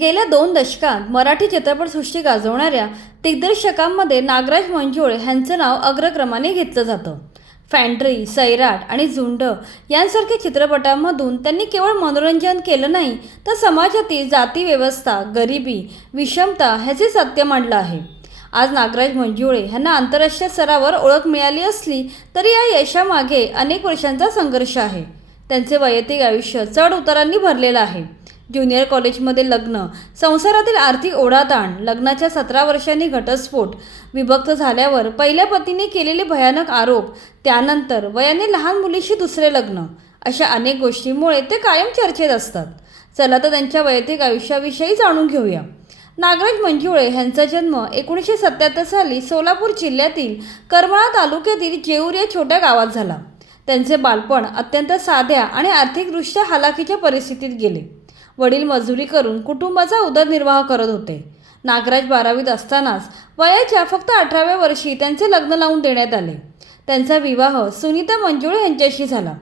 गेल्या 2 दशकांत मराठी चित्रपटसृष्टी गाजवणाऱ्या दिग्दर्शकांमध्ये नागराज मंजुळे यांचं नाव अग्रक्रमाने घेतलं जातं. फॅन्ड्री, सैराट आणि झुंड यांसारख्या चित्रपटांमधून त्यांनी केवळ मनोरंजन केलं नाही, तर समाजातील जातीव्यवस्था, गरिबी, विषमता ह्याचे सत्य मांडलं आहे. आज नागराज मंजुळे यांना आंतरराष्ट्रीय स्तरावर ओळख मिळाली असली तरी या यशामागे अनेक वर्षांचा संघर्ष आहे. त्यांचे वैयक्तिक आयुष्य चढ उतारांनी भरलेलं आहे. ज्युनियर कॉलेजमध्ये लग्न, संसारातील आर्थिक ओढाताण, लग्नाच्या 17 वर्षांनी घटस्फोट, विभक्त झाल्यावर पहिल्या पत्नीने केलेले भयानक आरोप, त्यानंतर वयाने लहान मुलीशी दुसरे लग्न, अशा अनेक गोष्टींमुळे ते कायम चर्चेत असतात. चला तर त्यांच्या वैयक्तिक आयुष्याविषयी जाणून घेऊया. नागराज मंजुळे यांचा जन्म 1977 साली सोलापूर जिल्ह्यातील करमाळा तालुक्यातील जेऊर या छोट्या गावात झाला. त्यांचे बालपण अत्यंत साध्या आणि आर्थिकदृष्ट्या हालाखीच्या परिस्थितीत गेले. वडील मजुरी करून कुटुंबाचा उदरनिर्वाह करत होते. नागराज 12वीत असतानाच वयाच्या फक्त 18व्या वर्षी त्यांचे लग्न लावून देण्यात आले. त्यांचा विवाह सुनीता मंजुळे यांच्याशी झाला.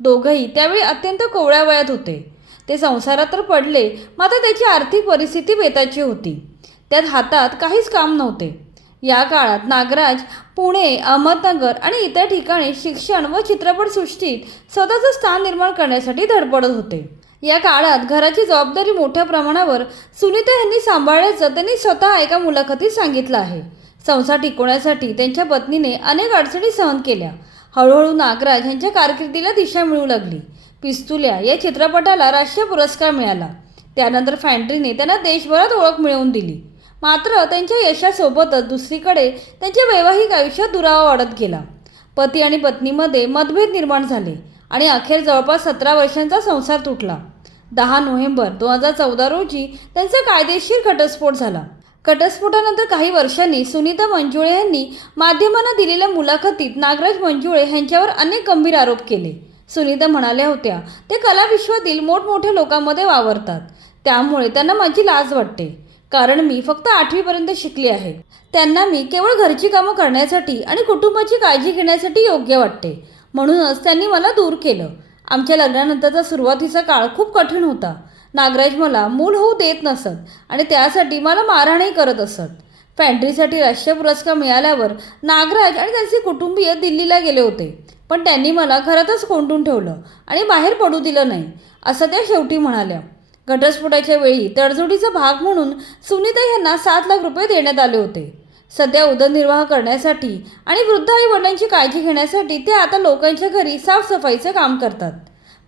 दोघंही त्यावेळी अत्यंत कोवळ्या वयात होते. ते संसारात तर पडले, मात्र त्याची आर्थिक परिस्थिती बेताची होती. त्यात हातात काहीच काम नव्हते. या काळात नागराज पुणे, अहमदनगर आणि इतर ठिकाणी शिक्षण व चित्रपटसृष्टीत स्वतःचं स्थान निर्माण करण्यासाठी धडपडत होते. या काळात घराची जबाबदारी मोठ्या प्रमाणावर सुनीता यांनी सांभाळल्याचं त्यांनी स्वतः एका मुलाखतीत सांगितलं आहे. संसार टिकवण्यासाठी त्यांच्या पत्नीने अनेक अडचणी सहन केल्या. हळूहळू नागराज यांच्या कारकिर्दीला दिशा मिळू लागली. पिस्तुल्या या चित्रपटाला राष्ट्रीय पुरस्कार मिळाला. त्यानंतर फॅन्ड्रीने त्यांना देशभरात ओळख मिळवून दिली. मात्र त्यांच्या यशासोबतच दुसरीकडे त्यांच्या वैवाहिक आयुष्यात दुरावा वाढत गेला. पती आणि पत्नीमध्ये मतभेद निर्माण झाले आणि अखेर जवळपास 17 वर्षांचा संसार तुटला. 10 नोव्हेंबर 2014 रोजी त्यांचा कायदेशीर घटस्फोट झाला. घटस्फोटानंतर काही वर्षांनी सुनीता मंजुळे यांनी माध्यमांना दिलेल्या मुलाखतीत नागराज मंजुळे यांच्यावर अनेक गंभीर आरोप केले. सुनीता म्हणाल्या होत्या, ते कलाविश्वातील मोठमोठ्या लोकांमध्ये वावरतात, त्यामुळे त्यांना माझी लाज वाटते, कारण मी फक्त 8वीपर्यंत शिकली आहे. त्यांना मी केवळ घरची कामं करण्यासाठी आणि कुटुंबाची काळजी घेण्यासाठी योग्य वाटते, म्हणूनच त्यांनी मला दूर केलं. आमच्या लग्नानंतरचा सुरुवातीचा काळ खूप कठीण होता. नागराज मला मूल होऊ देत नसत आणि त्यासाठी मला मारहाणही करत असत. फॅन्ड्रीसाठी राष्ट्रीय पुरस्कार मिळाल्यावर नागराज आणि त्यांचे कुटुंबीय दिल्लीला गेले होते, पण त्यांनी मला घरातच कोंडून ठेवलं आणि बाहेर पडू दिलं नाही, असं त्या शेवटी म्हणाल्या. घटस्फोटाच्या वेळी तडजोडीचा भाग म्हणून सुनीता यांना 7 लाख रुपये देण्यात आले होते. सध्या उदरनिर्वाह करण्यासाठी आणि वृद्ध आई वडिलांची काळजी घेण्यासाठी ते आता लोकांच्या घरी साफसफाईचं काम करतात.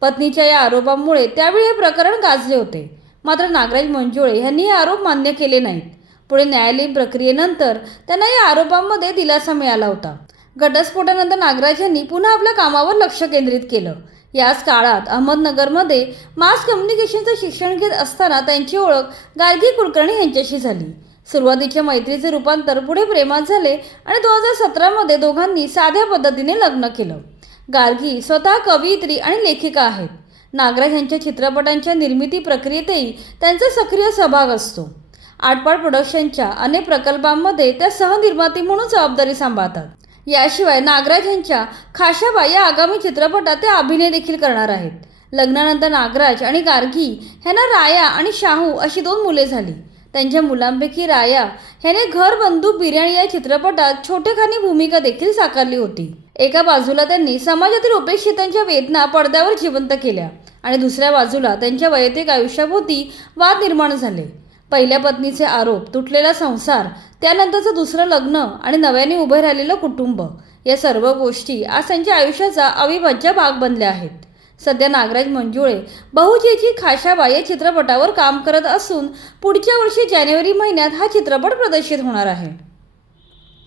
पत्नीच्या या आरोपांमुळे त्यावेळी हे प्रकरण गाजले होते. मात्र नागराज मंजुळे यांनी हे आरोप मान्य केले नाहीत. पुढे न्यायालयीन प्रक्रियेनंतर त्यांना या आरोपांमध्ये दिलासा मिळाला होता. घटस्फोटानंतर नागराज यांनी पुन्हा आपल्या कामावर लक्ष केंद्रित केलं. याच काळात अहमदनगरमध्ये मास कम्युनिकेशनचं शिक्षण घेत असताना त्यांची ओळख गार्गी कुलकर्णी यांच्याशी झाली. सुरुवातीच्या मैत्रीचे रूपांतर पुढे प्रेमात झाले आणि 2017 दोघांनी साध्या पद्धतीने लग्न केलं. गार्गी स्वतः कवयित्री आणि लेखिका आहेत. नागराज यांच्या चित्रपटांच्या निर्मिती प्रक्रियेतही त्यांचा सक्रिय सहभाग असतो. आटपाट प्रोडक्शनच्या अनेक प्रकल्पांमध्ये त्या सहनिर्माती म्हणून जबाबदारी सांभाळतात. याशिवाय नागराज यांच्या खाशाबाई या आगामी चित्रपटात ते अभिनय देखील करणार आहेत. लग्नानंतर नागराज आणि गार्गी यांना राया आणि शाहू अशी 2 मुले झाली. त्यांच्या मुलांपैकी राया ह्याने घर बंधू बिर्याणी या चित्रपटात छोटेखानी भूमिका देखील साकारली होती. एका बाजूला त्यांनी समाजातील उपेक्षितांच्या वेदना पडद्यावर जिवंत केल्या आणि दुसऱ्या बाजूला त्यांच्या वैयक्तिक आयुष्याभोवती वाद निर्माण झाले. पहिल्या पत्नीचे आरोप, तुटलेला संसार, त्यानंतरचं दुसरं लग्न आणि नव्याने उभे राहिलेलं कुटुंब, या सर्व गोष्टी आज त्यांच्या आयुष्याचा अविभाज्य भाग बनल्या आहेत. सध्या नागराज मंजुळे बहुचेची खाशाबाई या चित्रपटावर काम करत असून पुढच्या वर्षी जानेवारी महिन्यात हा चित्रपट प्रदर्शित होणार आहे.